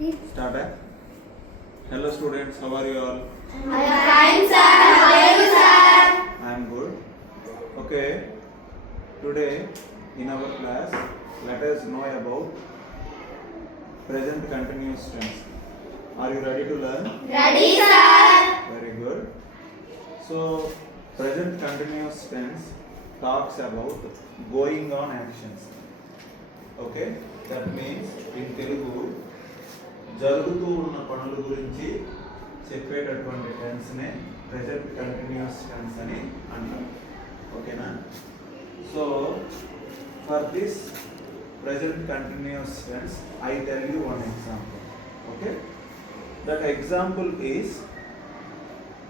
Start. Hello students, how are you all? I am fine, sir. How are you, sir? I am good. Okay, today in our class, let us know about present continuous tense. Are you ready to learn? Ready, sir. Very good. So, present continuous tense talks about going on actions. Okay, that means in Telugu జరుగుతూ ఉన్న పనుల గురించి చెప్పేటటువంటి టెన్స్నే present continuous tense అని అంటారు. ఓకేనా? So for this present continuous tense I tell you one example. Okay, that example is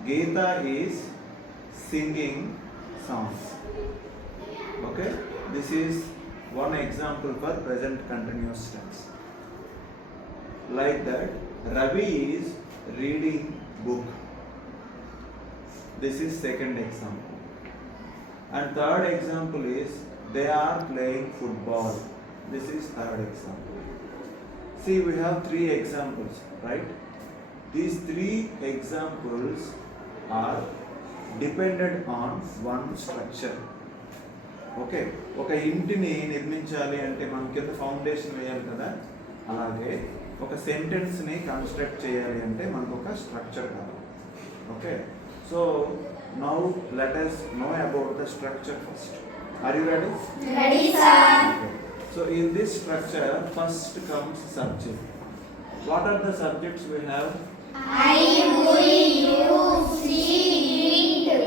Geeta is singing songs. Okay, this is one example for present continuous tense. Like that, Ravi is reading book. This is second example. And third example is they are playing football. This is third example. See, we have three examples, right? These three examples are dependent on one structure. Okay, ఒక ఇంటిని నిర్మించాలి అంటే మన కింద foundation వేయాలి కదా, అలాగే ఒక సెంటెన్స్ని కన్స్ట్రక్ట్ చేయాలి అంటే మనకు ఒక స్ట్రక్చర్ కావాలి. Okay, so now let us know about the structure first. Are you ready? Ready, sir. Okay. So in this structure first comes subject. What are the subjects we have? I, we, you, she, it.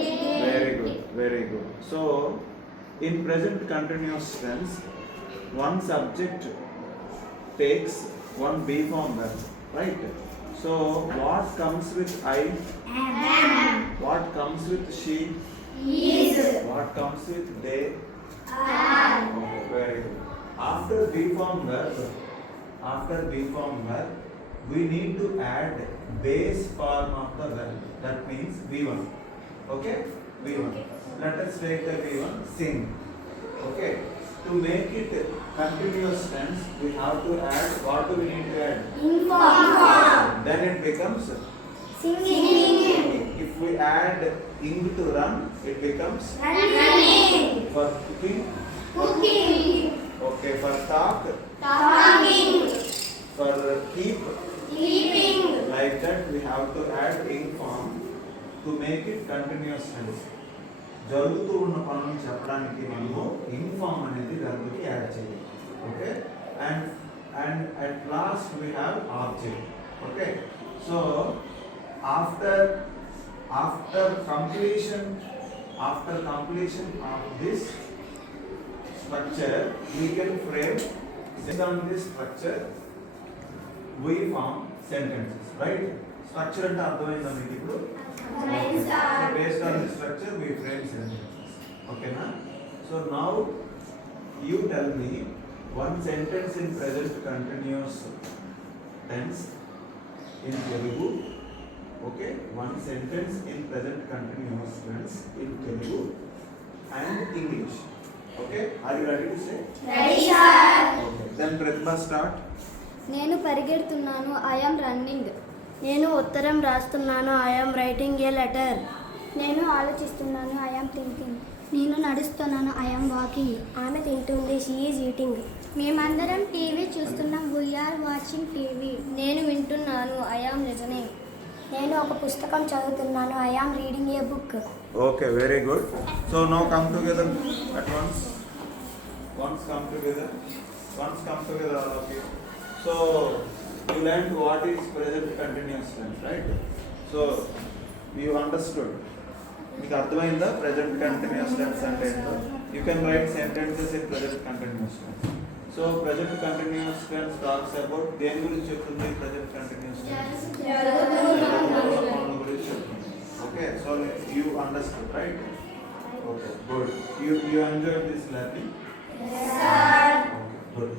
Very good, very good. So in present continuous tense, one subject takes one be form verb, right? So what comes with I? Am. What comes with she? Is. What comes with they? Are. Okay, very good. After be form verb, we need to add base form of the verb. That means V1. Okay, V1. Let us take the V1, sing. Okay, to make it continuous tense, we have to add, what do we need to add? Inform. Then it becomes Singing. if we add ing to run, it becomes Running. for cooking. Cooking. Okay, for talk, Talking. for keep. Keeping. Like that we have to add ing form to make it continuous tense. జరుగుతూ ఉన్న పనులను చెప్పడానికి మనము ing form అనేది దానికి add చేయాలి. Okay, and at last we have object. Okay, so after completion of this structure, we can frame based on this structure we form sentences, right? Structure అంటే అర్థమైందా మీకు ఇప్పుడు? Right, sir. So based on this structure we frame sentences. Okay na? So now you tell me one sentence in present continuous tense in Telugu. Okay, one sentence in present continuous tense in Telugu and English. Okay, are you ready to say? Ready, sir. Okay, then Pratibha start. నేను పరిగెడుతున్నాను, I am running. నేను ఉత్తరం రాస్తున్నాను, I am writing A letter. నేను ఆలోచిస్తున్నాను, I am thinking. నేను నడుస్తున్నాను, I am walking. ఆమె తింటుంది, షీ ఈజ్ ఈటింగ్. మేమందరం టీవీ చూస్తున్నాం, వీఆర్ వాచింగ్ టీవీ. నేను వింటున్నాను, ఐ యామ్ లిజనింగ్. నేను ఒక పుస్తకం చదువుతున్నాను, I am reading A book. Okay, very good. So now come together at once. Once come together all of you. So you learned what is present continuous tense, right? So you understood. మీకు అర్థమైందా present continuous tense అంటే ఏంటో? You can write sentences in present continuous tense. So present continuous tense talks about దేని గురించి చెప్తుంది? Present continuous tense పనుల గురించి చెప్తుంది. Okay, so you understood, right? Okay, good. You enjoy this learning? Yes, sir. Okay, good.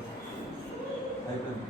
అయిపోయింది.